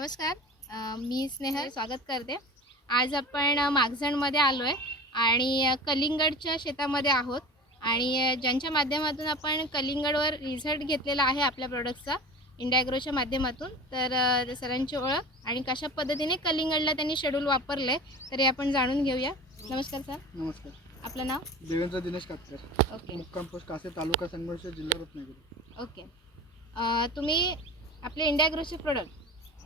नमस्कार. मी स्नेहल स्वागत करते. आज आपण अ, मागझणमध्ये आलो आहे आणि कलिंगडच्या शेतामध्ये आहोत आणि ज्यांच्या माध्यमातून आपण कलिंगडवर रिझल्ट घेतलेला आहे आपल्या प्रोडक्टचा इंडियाग्रोच्या माध्यमातून तर सरांची ओळख आणि कशा पद्धतीने कलिंगडला त्यांनी शेड्यूल वापरले तर हे आपण जाणून घेऊया. नमस्कार सर. नमस्कार. आपलं नाव? देवेंद्र दिनेश कातकर ओके. मुक्काम पोस्ट कासे तालुका संगमेश्वर जिल्हा रत्नागिरी. ओके. तुम्ही आपले इंडियाग्रोचे प्रोडक्ट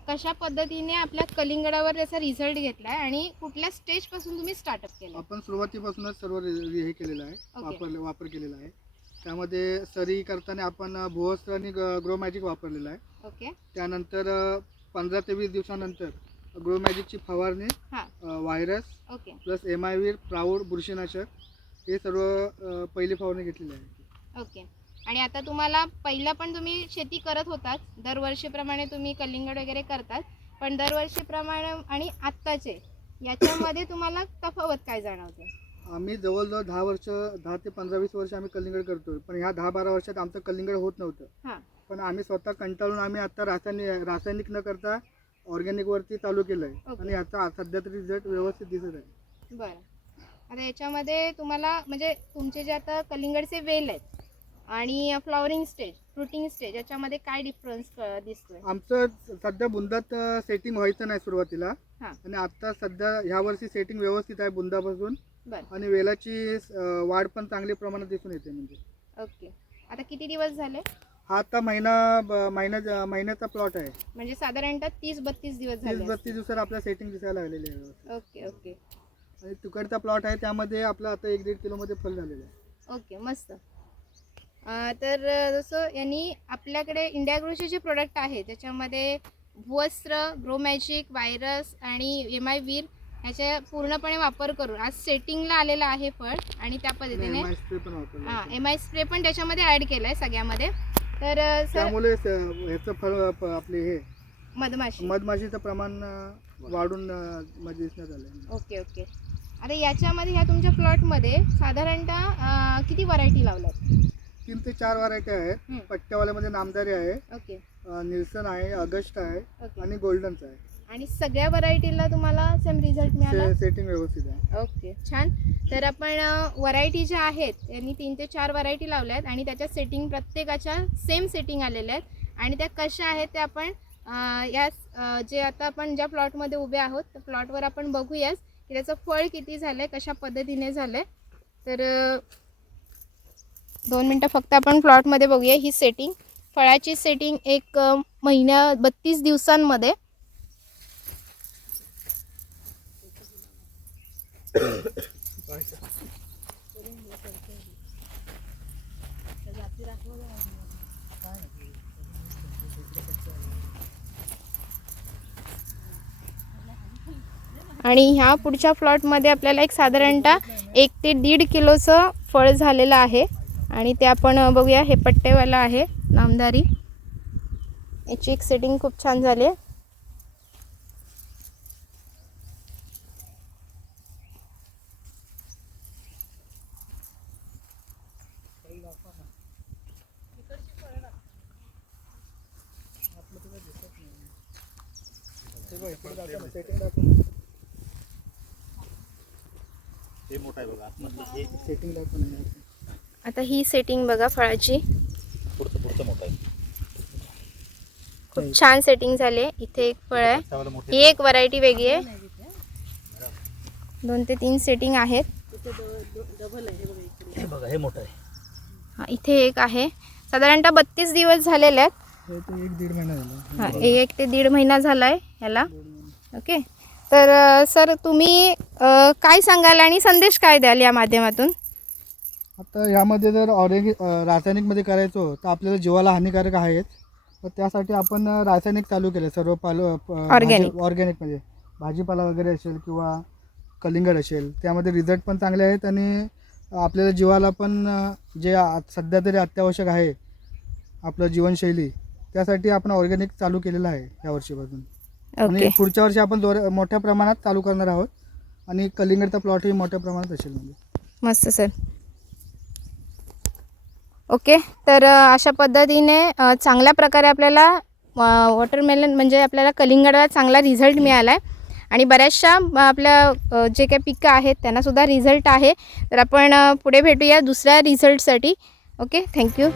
कशा पद्धतीने आपल्या कलिंगडावर त्याचा रिझल्ट घेतला आहे आणि कुठल्या स्टेजपासून तुम्ही स्टार्टअप केलं आपण सुरुवातीपासूनच सर्व रि- हे केलेलं आहे. ओके. वापरले वापर केलेला आहे. त्यामध्ये सरी करताना आपण भुवस्त्र आणि ग्रो मॅजिक वापरलेलं आहे. ओके त्यानंतर पंधरा ते वीस दिवसानंतर ग्रो मॅजिकची फवारणी हां. Virus okay plus M I वीर प्राऊड बुरशीनाशक हे सर्व अ, पहिली फवारणी घेतलेली आहे. ओके आणि आता तुम्हाला पहिला पण तुम्ही शेती करत होतात. दरवर्षीप्रमाणे तुम्ही कलिंगड वगैरे करतात. पण दरवर्षीप्रमाणे आणि आत्ताचे याच्यामध्ये तुम्हाला तफावत काय जाणवते? आम्ही जवळजवळ दहा वर्ष दहा ते पंधरा वीस वर्ष आम्ही कलिंगड करतोय. पण ह्या दहा बारा वर्षात आमचं कलिंगड होत नव्हतं. हां. पण आम्ही स्वतः कंटाळून आम्ही आता रासायनिक रासायनिक न करता ऑर्गॅनिक वरती चालू केलंय. आणि आता सध्या तरी रिझल्ट व्यवस्थित दिसत आहे. बरं. आता याच्यामध्ये तुम्हाला म्हणजे तुमचे जे आता कलिंगडचे वेल आहेत आणि फ्लॉवरिंग स्टेज फ्रुटिंग स्टेज याच्यामध्ये काय डिफरन्स दिसतोय? आमचं सध्या बुंदात सेटिंग व्हायचं नाही सुरुवातीला. हां. आणि आता सध्या ह्या वर्षी सेटिंग व्यवस्थित आहे बुंदापासून. आणि वेलाची वाढ पण चांगल्या प्रमाणात दिसून येते म्हणजे. ओके. आता किती दिवस झाले? हा आता महिना महिना महिन्याचा प्लॉट आहे. म्हणजे साधारणतः तीस बत्तीस दिवस तीस झाले बत्तीस दिवसात आपल्या सेटिंग दिसायला लागलेली आहे. Okay okay. आणि तिकडचा प्लॉट आहे त्यामध्ये आपलं आता एक दीड किलोमध्ये फल झालेलं आहे. ओके मस्त. तर जसं यांनी आपल्याकडे इंडियाग्रोचे जे प्रोडक्ट आहे त्याच्यामध्ये भुवस्त्र ग्रोमॅजिक व्हायरस आणि एम आय वीर ह्याचा पूर्णपणे वापर करून आज सेटिंगला आलेलं आहे फळ आणि त्या पद्धतीने हां. एम आय स्प्रे पण त्याच्यामध्ये ॲड केलं आहे सगळ्यामध्ये. तर त्यामुळे ह्याचं फळ आपले हे मधमाशी. मधमाशीचं प्रमाण वाढून म्हणजे दिसण्यात आलं ओके ओके. आता याच्यामध्ये ह्या तुमच्या प्लॉटमध्ये साधारणतः किती व्हरायटी लावल्यात? तीन ते चार व्हरायटी आहेत. हं. पट्ट्यावाल्यामध्ये नामदारी आहे. ओके. अं, निल्सन आहे अगस्ट आहे ओके. आणि गोल्डनचं आहे. आणि सगळ्या व्हरायटीला तुम्हाला सेम रिझल्ट मिळाला? से- सेटिंग व्यवस्थित आहे. ओके छान. तर आपण व्हरायटी ज्या आहेत यांनी तीन ते चार व्हरायटी लावल्या आहेत आणि त्याच्या सेटिंग प्रत्येकाच्या सेम सेटिंग आलेल्या आहेत. आणि त्या कशा आहेत त्या आपण अं, या अं, जे आता आपण ज्या प्लॉटमध्ये उभे आहोत त्या प्लॉटवर आपण बघूयाच की त्याचं फळ किती झालं आहे कशा पद्धतीने झालं आहे तर अं, दोन मिनटं फक्त आपण प्लॉटमध्ये बघूया ही सेटिंग फळाची सेटिंग एक महिन्या बत्तीस दिवसांमध्ये. आणि ह्या पुढच्या प्लॉटमध्ये आपल्याला एक साधारणतः एक ते दीड किलोचं फळ झालेलं आहे. आणि ते आपण बघूया हे पट्टेवाला आहे नामधारी याची एक सेटिंग खूप छान झाली आहे. सेटिंग दाखव हे मोठं आहे बघा. सेटिंग दाखव आता ही सेटिंग बघा फळाची. खूप छान सेटिंग झाली आहे. इथे एक फळ आहे. ही एक व्हरायटी वेगळी आहे. दोन ते तीन सेटिंग आहेत. हे बघा हे मोठं आहे. हा, इथे एक आहे. साधारणतः बत्तीस दिवस झालेले आहेत. हे एक दीड महिना झाला. हा एक ते दीड महिना झाला आहे ह्याला ओके तर सर तुम्ही अ, काय सांगाल आणि संदेश काय द्याल या माध्यमातून? आता यामध्ये जर ऑर्गॅनिक रासायनिकमध्ये करायचो तर आपल्याला जीवाला हानिकारक आहेच तर त्यासाठी आपण रासायनिक चालू केलं सर्व पालो Organic. ऑर्गॅनिकमध्ये भाजीपाला वगैरे असेल किंवा कलिंगड असेल त्यामध्ये रिझल्ट पण चांगले आहेत आणि आपल्याला जीवाला पण जे सध्या तरी अत्यावश्यक आहे आपलं जीवनशैली त्यासाठी आपण ऑर्गॅनिक चालू केलेलं आहे या वर्षीपासून. आणि पुढच्या वर्षी आपण जोर मोठ्या प्रमाणात चालू करणार आहोत. आणि कलिंगडचा प्लॉटही मोठ्या प्रमाणात असेल म्हणजे. मस्त सर ओके? तर अशा पद्धतीने चांगल्या प्रकारे आपल्याला वॉटरमेलन म्हणजे आपल्याला कलिंगडाला चांगला रिझल्ट मिळाला आहे आणि बऱ्याचशा आपल्या जे काही पिकं आहेत त्यांनासुद्धा रिझल्ट आहे. तर आपण पुढे भेटूया दुसऱ्या रिझल्टसाठी ओके? थँक्यू